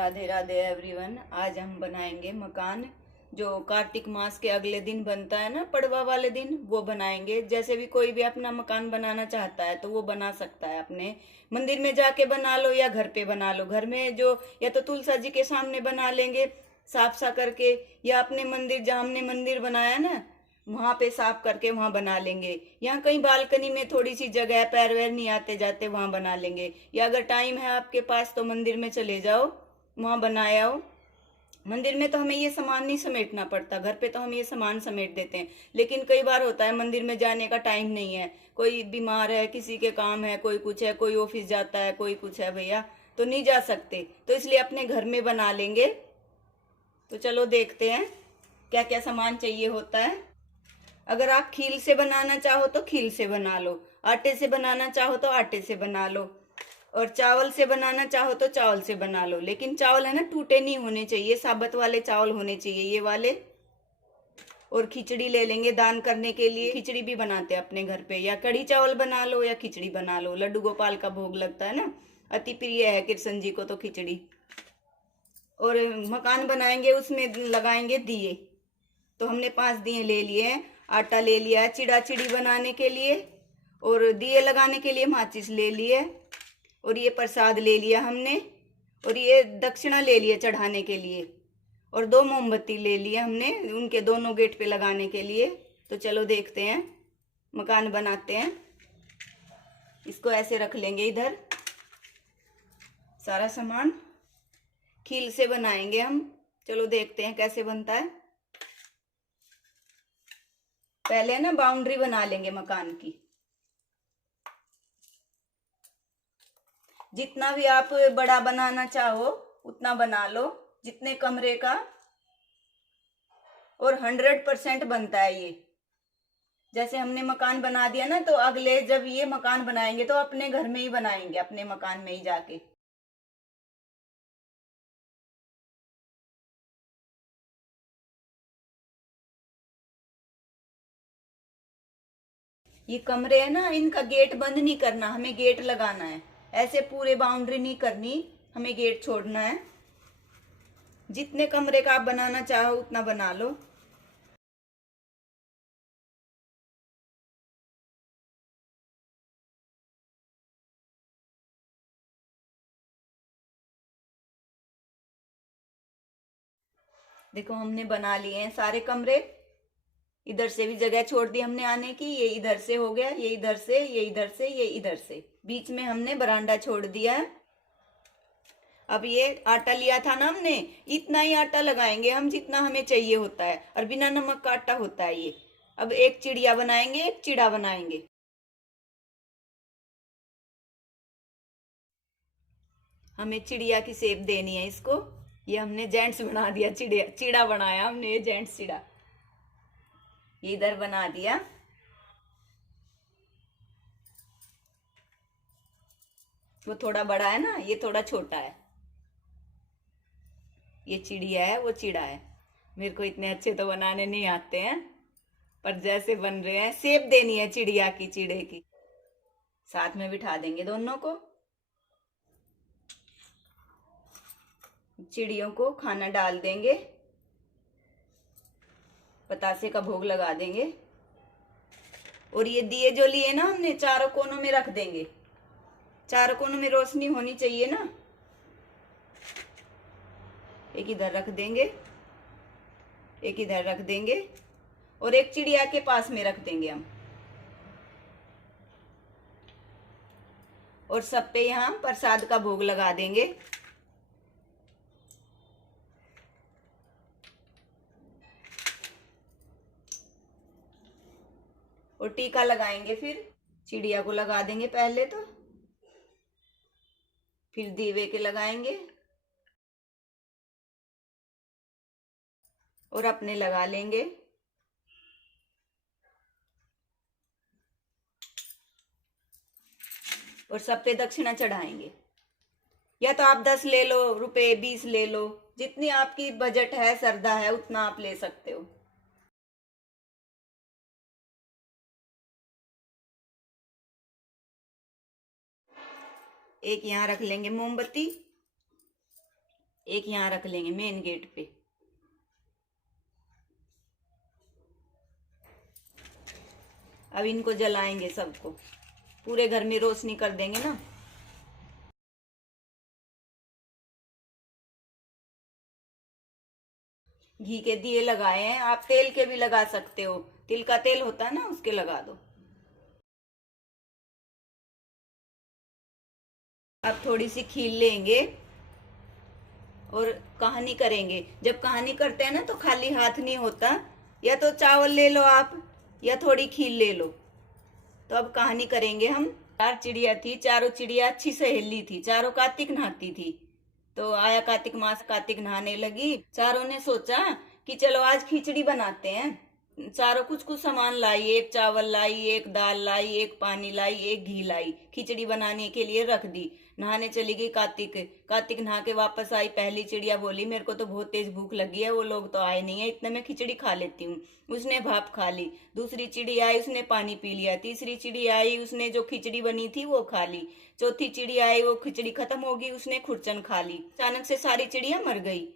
Radhe Radhe everyone. आज हम बनाएंगे मकान, जो कार्तिक मास के अगले दिन बनता है ना, पड़वा वाले दिन, वो बनाएंगे। जैसे भी कोई भी अपना मकान बनाना चाहता है तो वो बना सकता है। अपने मंदिर में जाके बना लो या घर पे बना लो। घर में जो या तो तुलसा जी के सामने बना लेंगे साफ सा करके, या अपने मंदिर जहाँ हमने मंदिर बनाया ना वहां पे साफ करके वहां बना लेंगे। यहाँ कहीं बालकनी में थोड़ी सी जगह है, पैर वैर नहीं आते जाते, वहां बना लेंगे। या अगर टाइम है आपके पास तो मंदिर में चले जाओ, वहां बनाए आओ। मंदिर में तो हमें ये सामान नहीं समेटना पड़ता, घर पे तो हम ये सामान समेट देते हैं। लेकिन कई बार होता है मंदिर में जाने का टाइम नहीं है, कोई बीमार है, किसी के काम है, कोई कुछ है, कोई ऑफिस जाता है, कोई कुछ है भैया, तो नहीं जा सकते। तो इसलिए अपने घर में बना लेंगे। तो चलो देखते हैं क्या क्या सामान चाहिए होता है। अगर आप खील से बनाना चाहो तो खील से बना लो, आटे से बनाना चाहो तो आटे से बना लो, और चावल से बनाना चाहो तो चावल से बना लो। लेकिन चावल है ना, टूटे नहीं होने चाहिए, साबुत वाले चावल होने चाहिए, ये वाले। और खिचड़ी ले लेंगे दान करने के लिए, खिचड़ी भी बनाते हैं अपने घर पे। या कढ़ी चावल बना लो या खिचड़ी बना लो, लड्डू गोपाल का भोग लगता है ना, अति प्रिय है कृष्ण जी को तो खिचड़ी। और मकान बनाएंगे उसमें लगाएंगे दिए। तो हमने 5 दिए ले लिए हैं। आटा ले लिया है चिड़ा चिड़ी बनाने के लिए, और दिए लगाने के लिए माचिस ले लिए, और ये प्रसाद ले लिया हमने, और ये दक्षिणा ले लिया चढ़ाने के लिए, और 2 मोमबत्ती ले लिया हमने उनके दोनों गेट पे लगाने के लिए। तो चलो देखते हैं, मकान बनाते हैं। इसको ऐसे रख लेंगे इधर, सारा सामान खील से बनाएंगे हम। चलो देखते हैं कैसे बनता है। पहले ना बाउंड्री बना लेंगे मकान की। जितना भी आप बड़ा बनाना चाहो उतना बना लो, जितने कमरे का। और 100% बनता है ये। जैसे हमने मकान बना दिया ना, तो अगले जब ये मकान बनाएंगे तो अपने घर में ही बनाएंगे, अपने मकान में ही जाके। ये कमरे है ना, इनका गेट बंद नहीं करना, हमें गेट लगाना है। ऐसे पूरे बाउंड्री नहीं करनी, हमें गेट छोड़ना है। जितने कमरे का आप बनाना चाहो उतना बना लो। देखो हमने बना लिए हैं सारे कमरे। इधर से भी जगह छोड़ दी हमने आने की, ये इधर से हो गया, ये इधर से, ये इधर से, ये इधर से, बीच में हमने बरांडा छोड़ दिया है। अब ये आटा लिया था ना हमने, इतना ही आटा लगाएंगे हम जितना हमें चाहिए होता है, और बिना नमक का आटा होता है ये। अब एक चिड़िया बनाएंगे, एक चिड़ा बनाएंगे। हमें चिड़िया की शेप देनी है इसको। ये हमने जेंट्स बना दिया, चिड़िया चिड़ा बनाया हमने, ये जेंट्स चिड़ा, ये इधर बना दिया। वो थोड़ा बड़ा है ना, ये थोड़ा छोटा है। ये चिड़िया है, वो चिड़ा है। मेरे को इतने अच्छे तो बनाने नहीं आते हैं, पर जैसे बन रहे हैं, शेप देनी है चिड़िया की, चिड़े की। साथ में बिठा देंगे दोनों को। चिड़ियों को खाना डाल देंगे, बतासे का भोग लगा देंगे। और ये दिए जो लिए ना हमने, चारों कोनों में रख देंगे। चारों कोनों में रोशनी होनी चाहिए ना। एक इधर रख देंगे, एक इधर रख देंगे, और एक चिड़िया के पास में रख देंगे हम। और सब पे यहाँ प्रसाद का भोग लगा देंगे। और टीका लगाएंगे, फिर चिड़िया को लगा देंगे पहले तो, फिर दीवे के लगाएंगे, और अपने लगा लेंगे। और सब पे दक्षिणा चढ़ाएंगे। या तो आप 10 ले लो रुपए, 20 ले लो, जितनी आपकी बजट है, श्रद्धा है, उतना आप ले सकते हो। एक यहाँ रख लेंगे मोमबत्ती, एक यहाँ रख लेंगे मेन गेट पे। अब इनको जलाएंगे सबको, पूरे घर में रोशनी कर देंगे ना। घी के दिए लगाए हैं, आप तेल के भी लगा सकते हो, तिल का तेल होता है ना उसके लगा दो। अब थोड़ी सी खील लेंगे और कहानी करेंगे। जब कहानी करते हैं ना तो खाली हाथ नहीं होता, या तो चावल ले लो आप या थोड़ी खील ले लो। तो अब कहानी करेंगे हम। 4 चिड़िया थी, चारों चिड़िया अच्छी सहेली थी, चारों कार्तिक नहाती थी। तो आया कार्तिक मास, कार्तिक नहाने लगी। चारों ने सोचा कि चलो आज खिचड़ी बनाते हैं। चारों कुछ कुछ सामान लाई, एक चावल लाई, एक दाल लाई, एक पानी लाई, एक घी लाई, खिचड़ी बनाने के लिए रख दी। नहाने चली गई कार्तिक। कार्तिक नहा के वापस आई, पहली चिड़िया बोली मेरे को तो बहुत तेज भूख लगी है, वो लोग तो आए नहीं है, इतने में खिचड़ी खा लेती हूँ। उसने भाप खा ली। दूसरी चिड़िया आई, उसने पानी पी लिया। तीसरी चिड़िया आई, उसने जो खिचड़ी बनी थी वो खा ली। चौथी चिड़िया आई, वो खिचड़ी खत्म होगी, उसने खुरचन खा ली। अचानक से सारी चिड़िया मर गई।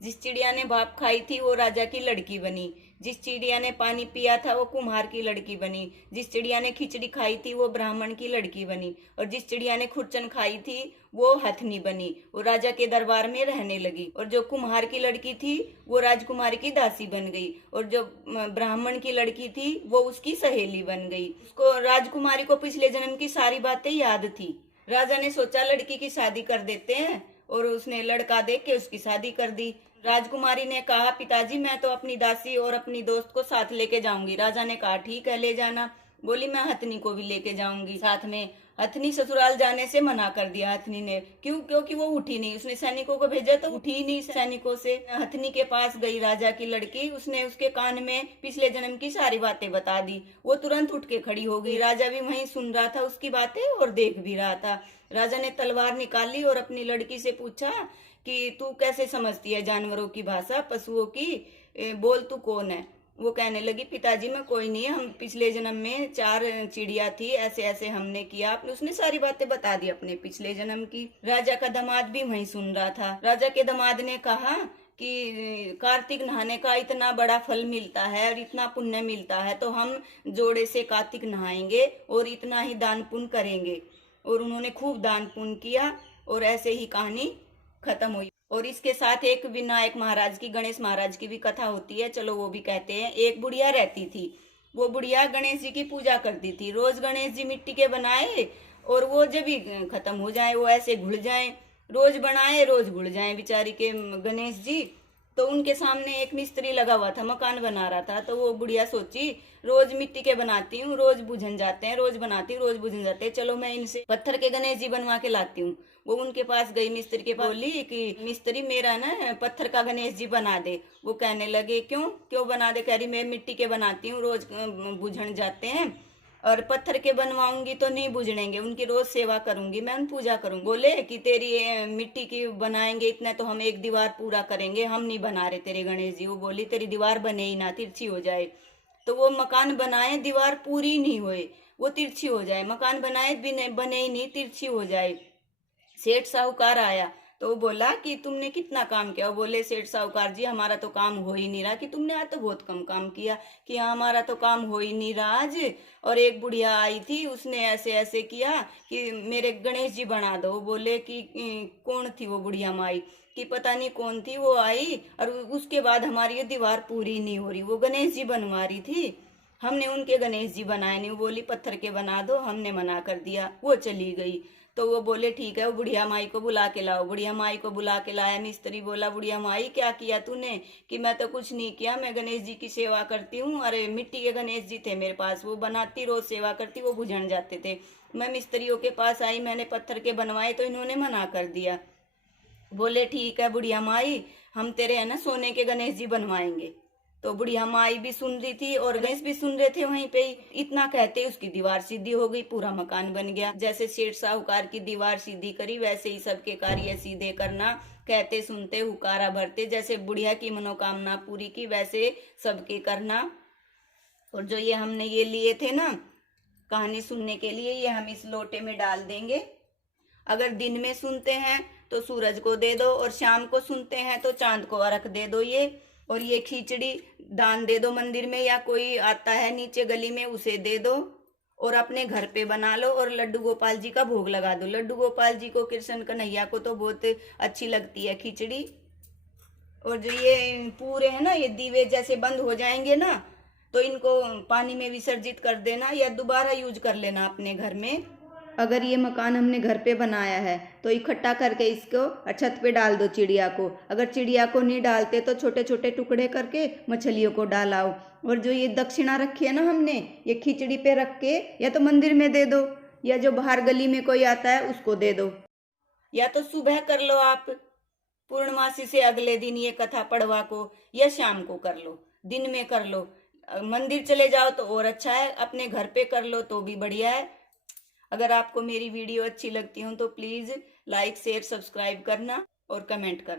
जिस चिड़िया ने भाप खाई थी वो राजा की लड़की बनी। जिस चिड़िया ने पानी पिया था वो कुम्हार की लड़की बनी। जिस चिड़िया ने खिचड़ी खाई थी वो ब्राह्मण की लड़की बनी। और जिस चिड़िया ने खुरचन खाई थी वो हथनी बनी, वो राजा के दरबार में रहने लगी। और जो कुम्हार की लड़की थी वो राजकुमारी की दासी बन गई। और जो ब्राह्मण की लड़की थी वो उसकी सहेली बन गई। उसको, राजकुमारी को पिछले जन्म की सारी बातें याद थी। राजा ने सोचा लड़की की शादी कर देते हैं, और उसने लड़का देख के उसकी शादी कर दी। राजकुमारी ने कहा पिताजी मैं तो अपनी दासी और अपनी दोस्त को साथ लेके जाऊंगी। राजा ने कहा ठीक है ले जाना। बोली मैं हथनी को भी लेके जाऊंगी साथ में। हथनी ससुराल जाने से मना कर दिया हथनी ने। क्यों? क्योंकि वो उठी नहीं। उसने सैनिकों को भेजा तो उठी ही नहीं सैनिकों से। हथनी के पास गई राजा की लड़की, उसने उसके कान में पिछले जन्म की सारी बातें बता दी। वो तुरंत उठ के खड़ी हो गई। राजा भी वहीं सुन रहा था उसकी बातें और देख भी रहा था। राजा ने तलवार निकाली और अपनी लड़की से पूछा कि तू कैसे समझती है जानवरों की भाषा, पशुओं की, बोल तू कौन है। वो कहने लगी पिताजी मैं कोई नहीं है, हम पिछले जन्म में 4 चिड़िया थी, ऐसे ऐसे हमने किया। आपने उसने सारी बातें बता दी अपने पिछले जन्म की। राजा का दामाद भी वहीं सुन रहा था। राजा के दामाद ने कहा कि कार्तिक नहाने का इतना बड़ा फल मिलता है और इतना पुण्य मिलता है, तो हम जोड़े से कार्तिक नहाएंगे और इतना ही दान पुण्य करेंगे। और उन्होंने खूब दान पुण्य किया और ऐसे ही कहानी खत्म हुई। और इसके साथ एक विनायक महाराज की, गणेश महाराज की भी कथा होती है, चलो वो भी कहते हैं। एक बुढ़िया रहती थी। वो बुढ़िया गणेश जी की पूजा करती थी। रोज गणेश जी मिट्टी के बनाए और वो जब भी खत्म हो जाए वो ऐसे घुल जाए। रोज बनाए रोज घुल जाए बेचारी के गणेश जी। तो उनके सामने एक मिस्त्री लगा हुआ था, मकान बना रहा था। तो वो बुढ़िया सोची रोज मिट्टी के बनाती हूँ, रोज बुझन जाते हैं, रोज बनाती हूँ रोज बुझन जाते हैं, चलो मैं इनसे पत्थर के गणेश जी बनवा के लाती हूँ। वो उनके पास गई, मिस्त्री के पास, बोली कि मिस्त्री मेरा ना पत्थर का गणेश जी बना दे। वो कहने लगे क्यों क्यों बना दे? कह रही मैं मिट्टी के बनाती हूँ, रोज बुझन जाते हैं, और पत्थर के बनवाऊंगी तो नहीं बुझड़ेंगे, उनकी रोज सेवा करूंगी मैं, उन पूजा करूंगी। बोले कि तेरी मिट्टी की बनाएंगे इतना तो हम एक दीवार पूरा करेंगे, हम नहीं बना रहे तेरे गणेश जी। वो बोली तेरी दीवार बने ही ना, तिरछी हो जाए। तो वो मकान बनाए, दीवार पूरी नहीं हुए, वो तिरछी हो जाए। मकान बनाए भी बने ही नहीं, तिरछी हो जाए। सेठ साहूकार आया तो वो बोला कि तुमने कितना काम किया? वो बोले सेठ साहूकार जी हमारा तो काम हो ही नहीं रहा। कि तुमने आज तो बहुत कम काम किया। कि हाँ हमारा तो काम हो ही नहीं रहा आज। और एक बुढ़िया आई थी, उसने ऐसे ऐसे किया कि मेरे गणेश जी बना दो। वो बोले कि कौन थी वो बुढ़िया माई? कि पता नहीं कौन थी, वो आई और उसके बाद हमारी ये दीवार पूरी नहीं हो रही। वो गणेश जी बनवा रही थी, हमने उनके गणेश जी बनाए नहीं। वो बोली पत्थर के बना दो, हमने मना कर दिया, वो चली गई। तो वो बोले ठीक है, वो बुढ़िया माई को बुला के लाओ। बुढ़िया माई को बुला के लाया। मिस्त्री बोला बुढ़िया माई क्या किया तूने? कि मैं तो कुछ नहीं किया, मैं गणेश जी की सेवा करती हूँ। अरे मिट्टी के गणेश जी थे मेरे पास, वो बनाती, रोज सेवा करती, वो बुझन जाते थे। मैं मिस्त्रियों के पास आई, मैंने पत्थर के बनवाए तो इन्होंने मना कर दिया। बोले ठीक है बुढ़िया माई, हम तेरे है ना सोने के गणेश जी बनवाएंगे। तो बुढ़िया माई भी सुन रही थी और गणेश भी सुन रहे थे वहीं पे ही। इतना कहते उसकी दीवार सीधी हो गई, पूरा मकान बन गया। जैसे सेठ साहूकार की दीवार सीधी करी, वैसे ही सबके कार्य सीधे करना। कहते सुनते हुकारा भरते, जैसे बुढ़िया की मनोकामना पूरी की वैसे सबके करना। और जो ये हमने ये लिए थे ना कहानी सुनने के लिए, ये हम इस लोटे में डाल देंगे। अगर दिन में सुनते हैं तो सूरज को दे दो, और शाम को सुनते हैं तो चांद को अर्घ दे दो ये। और ये खिचड़ी दान दे दो मंदिर में, या कोई आता है नीचे गली में उसे दे दो, और अपने घर पे बना लो और लड्डू गोपाल जी का भोग लगा दो। लड्डू गोपाल जी को, कृष्ण कन्हैया को तो बहुत अच्छी लगती है खिचड़ी। और जो ये पूरे है ना, ये दीवे जैसे बंद हो जाएंगे ना, तो इनको पानी में विसर्जित कर देना या दोबारा यूज कर लेना अपने घर में। अगर ये मकान हमने घर पे बनाया है तो इकट्ठा करके इसको छत पे डाल दो चिड़िया को। अगर चिड़िया को नहीं डालते तो छोटे छोटे टुकड़े करके मछलियों को डालाओ। और जो ये दक्षिणा रखी है ना हमने, ये खिचड़ी पे रख के या तो मंदिर में दे दो, या जो बाहर गली में कोई आता है उसको दे दो, या तो सुबह कर लो आप पूर्णमासी से अगले दिन ये कथा पढ़वा को, या शाम को कर लो, दिन में कर लो। मंदिर चले जाओ तो और अच्छा है, अपने घर पे कर लो तो भी बढ़िया है। अगर आपको मेरी वीडियो अच्छी लगती हो तो प्लीज़ लाइक शेयर सब्सक्राइब करना और कमेंट करना।